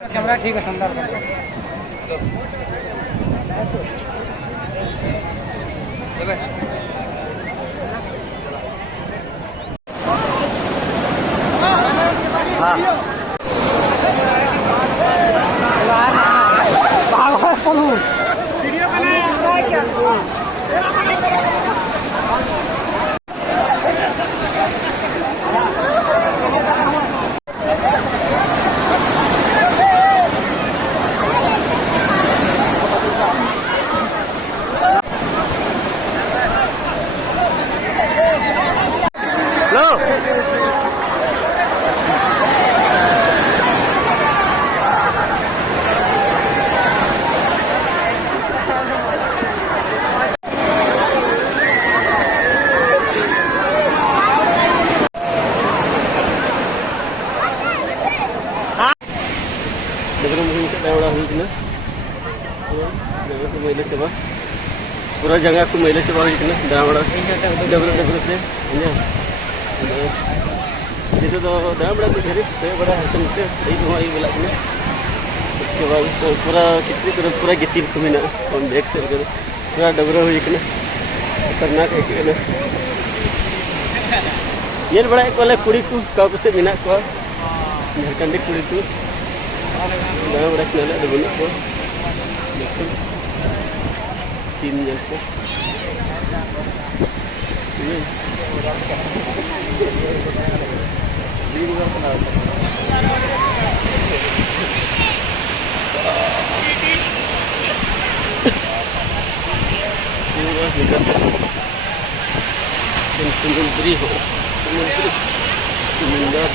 camera ठीक है संदर्भ वीडियो बनाया क्या negara mungkin kita orang hujan na, jangan aku main coba, pura jangan aku main coba hujan na, dah orang double se, ini, itu tu dah orang tu cari, saya benda hasil se, ini semua ini belak ni, उसके बाद पूरा कितनी तरह पूरा गिट्टी को मिला, हम देख सकते हैं, पूरा double हुई ना, करना क्या ना, ये बड़ा एक वाला कुड़ी को कब से मिला को, झारखंडी कुड़ी को dah berak nala ada banyak pun scene je tu ini di luar sana ini luar dekat Semundri Semundar